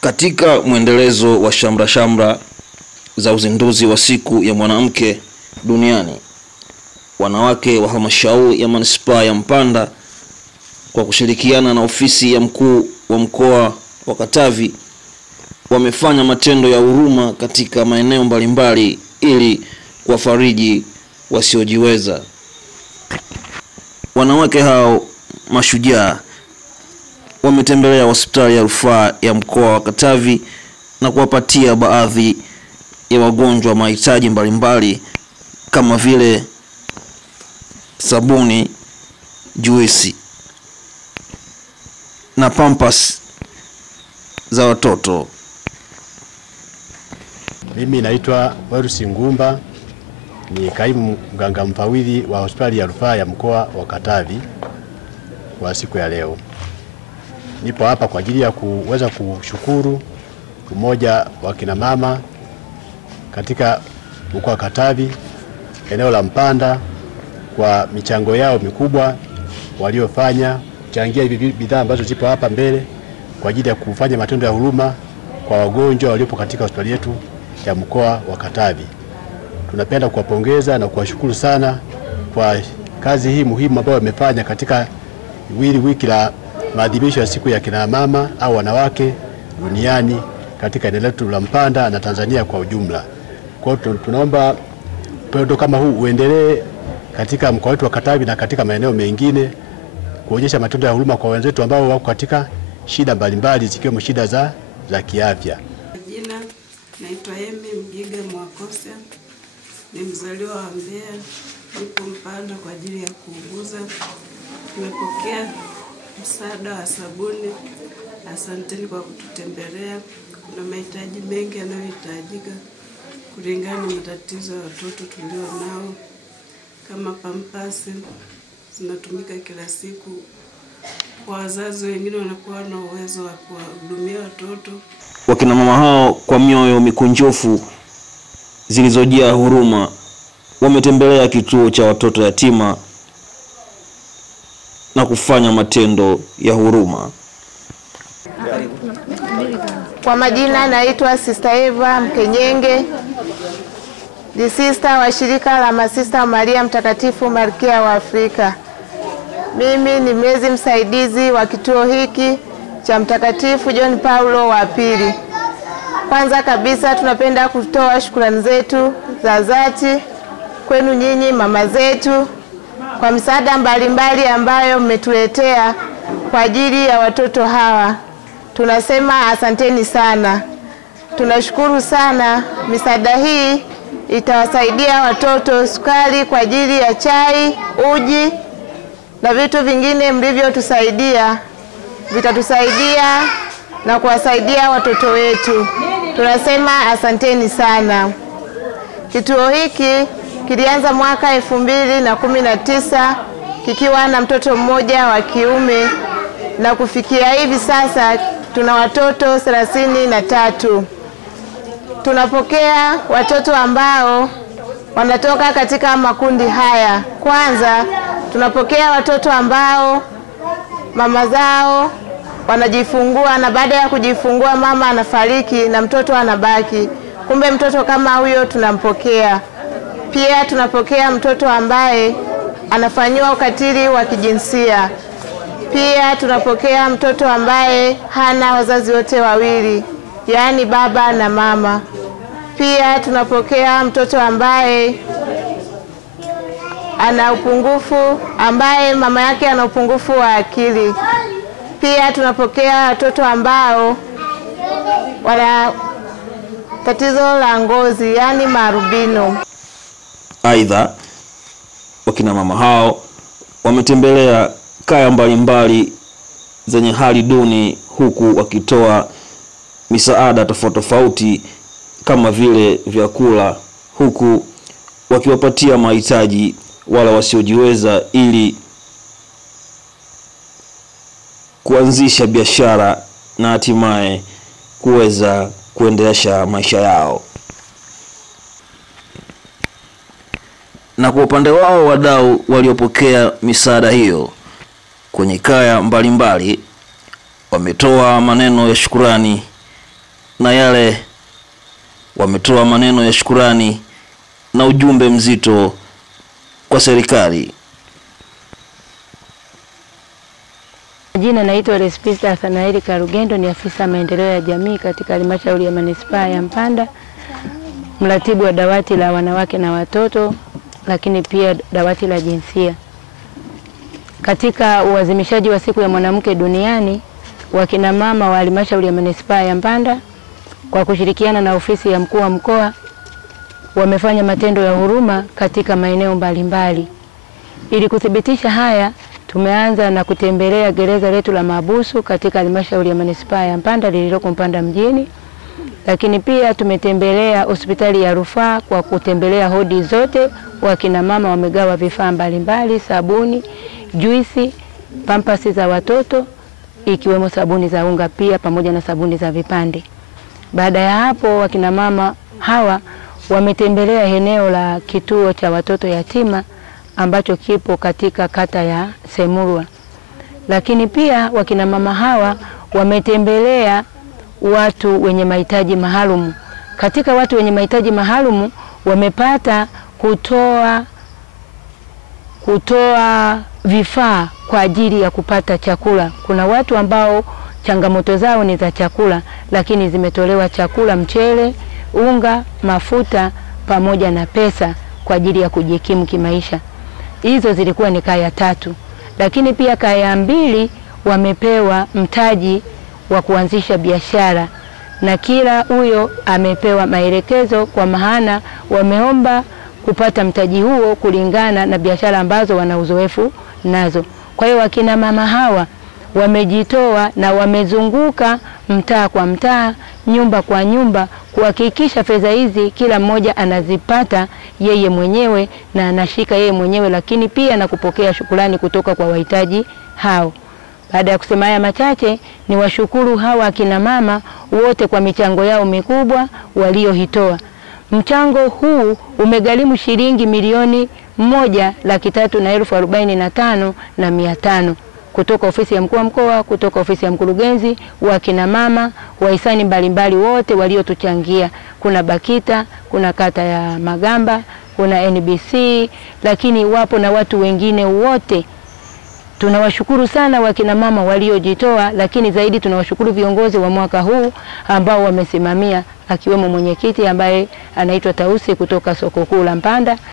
Katika mwendelezo wa shamra za uzinduzi wa siku ya mwanamke duniani, wanawake wa halmashauri ya manispaa ya Mpanda kwa kushirikiana na ofisi ya mkuu wa mkoa wa Katavi wamefanya matendo ya huruma katika maeneo mbalimbali ili kuwafariji wasiojiweza. Wanawake hao mashujaa wametembelea hospitali ya rufaa ya mkoa wa Katavi na kuwapatia baadhi ya wagonjwa mahitaji mbalimbali kama vile sabuni, juisi na pampers za watoto. Mimi naitwa Werusi Ngumba, ni kaimu mganga mfawidhi wa hospitali ya rufaa ya mkoa wa Katavi kwa siku ya leo. Nipo hapa kwa ajili ya kuweza kushukuru umoja wa kina mama katika mkoa wa Katavi, eneo la Mpanda, kwa michango yao mikubwa waliofanya kuchangia hivi bidhaa ambazo zipo hapa mbele kwa ajili ya kufanya matendo ya huruma kwa wagonjwa waliopo katika hospitali yetu ya mkoa wa Katavi. Tunapenda kuwapongeza na kuwashukuru sana kwa kazi hii muhimu ambayo wamefanya katika wiki la maadhimisho ya siku ya kina mama au wanawake duniani katika eneo letu la Mpanda na Tanzania kwa ujumla. Kwa hiyo tunaomba upendo kama huu uendelee katika mkoa wetu wa Katavi na katika maeneo mengine, kuonyesha matendo ya huruma kwa wenzetu ambao wako katika shida mbalimbali zikiwemo shida za kiafya. Jina naitwa Emi Mgiga Mwakosa, ni mzaliwa wa Mbeya, nipo Mpanda kwa ajili ya kuuguza. Tumepokea msaada wa sabuni. Asanteni kwa kututembelea. Kuna mahitaji mengi yanayohitajika kulingana na matatizo ya watoto tulio nao, kama pampasi zinatumika kila siku. Kwa wazazi wengine wanakuwa na uwezo wa kuwahudumia watoto. Wakina mama hao kwa mioyo mikunjofu zilizojaa huruma wametembelea kituo cha watoto yatima na kufanya matendo ya huruma. Kwa majina naitwa Sister Eva Mkenyenge, ni sister wa shirika la Masista Maria Mtakatifu Malkia wa Afrika. Mimi ni mlezi msaidizi wa kituo hiki cha Mtakatifu John Paulo wa Pili. Kwanza kabisa tunapenda kutoa shukrani zetu za dhati kwenu nyinyi mama zetu kwa msaada mbalimbali ambayo mmetuletea kwa ajili ya watoto hawa. Tunasema asanteni sana. Tunashukuru sana. Misaada hii itawasaidia watoto sukari kwa ajili ya chai, uji na vitu vingine mlivyotusaidia, vitatusaidia na kuwasaidia watoto wetu. Tunasema asanteni sana. Kituo hiki kilianza mwaka 2019 kikiwa na mtoto mmoja wa kiume, na kufikia hivi sasa tuna watoto 33. Tunapokea watoto ambao wanatoka katika makundi haya. Kwanza tunapokea watoto ambao mama zao wanajifungua na baada ya kujifungua mama anafariki na mtoto anabaki. Kumbe mtoto kama huyo tunampokea. Pia tunapokea mtoto ambaye anafanywa ukatili wa kijinsia. Pia tunapokea mtoto ambaye hana wazazi wote wawili, yaani baba na mama. Pia tunapokea mtoto ambaye ana upungufu, ambaye mama yake ana upungufu wa akili. Pia tunapokea watoto ambao wana tatizo la ngozi, yaani marubino. Aidha, wakina mama hao wametembelea kaya mbalimbali zenye hali duni, huku wakitoa misaada tofauti kama vile vyakula, huku wakiwapatia mahitaji wala wasiojiweza ili kuanzisha biashara na hatimaye kuweza kuendelesha maisha yao. Na kwa upande wao wadau waliopokea misaada hiyo kwenye kaya mbalimbali wametoa maneno ya shukrani na yale wametoa maneno ya shukurani na ujumbe mzito kwa serikali. Jina naitwa Respista Athanaeli Karugendo, ni afisa maendeleo ya jamii katika halmashauri ya manispaa ya Mpanda, mratibu wa dawati la wanawake na watoto, lakini pia dawati la jinsia. Katika uadhimishaji wa siku ya mwanamke duniani, wakina mama wa halmashauri ya manispaa ya Mpanda kwa kushirikiana na ofisi ya mkuu wa mkoa wamefanya matendo ya huruma katika maeneo mbalimbali. Ili kuthibitisha haya, tumeanza na kutembelea gereza letu la mahabusu katika halmashauri ya manispaa ya Mpanda lililoko Mpanda mjini. Lakini pia tumetembelea hospitali ya rufaa kwa kutembelea hodi zote. Wakina mama wamegawa vifaa mbalimbali, sabuni, juisi, pampasi za watoto, ikiwemo sabuni za unga pia pamoja na sabuni za vipande. Baada ya hapo, wakina mama hawa wametembelea eneo la kituo cha watoto yatima ambacho kipo katika kata ya Semurwa. Lakini pia wakina mama hawa wametembelea watu wenye mahitaji maalum. Katika watu wenye mahitaji maalum wamepata kutoa vifaa kwa ajili ya kupata chakula. Kuna watu ambao changamoto zao ni za chakula, lakini zimetolewa chakula, mchele, unga, mafuta pamoja na pesa kwa ajili ya kujikimu kimaisha. Hizo zilikuwa ni kaya 3. Lakini pia kaya 2 wamepewa mtaji wa kuanzisha biashara, na kila huyo amepewa maelekezo, kwa maana wameomba kupata mtaji huo kulingana na biashara ambazo wana uzoefu nazo. Kwa hiyo wakina mama hawa wamejitoa na wamezunguka mtaa kwa mtaa, nyumba kwa nyumba, kuhakikisha fedha hizi kila mmoja anazipata yeye mwenyewe na anashika yeye mwenyewe, lakini pia na kupokea shukrani kutoka kwa wahitaji hao. Baada ya kusema haya machache, ni washukuru hawa akina mama wote kwa michango yao mikubwa walioitoa. Mchango huu umegharimu shilingi milioni 1,345,500 kutoka ofisi ya mkuu wa mkoa, kutoka ofisi ya mkurugenzi, wakina mama, wahisani mbalimbali wote waliotuchangia. Kuna BAKITA, kuna kata ya Magamba, kuna NBC, lakini wapo na watu wengine wote. Tunawashukuru sana wakina mama waliojitoa, lakini zaidi tunawashukuru viongozi wa mwaka huu ambao wamesimamia, akiwemo mwenyekiti ambaye anaitwa Tausi kutoka soko kuu la Mpanda.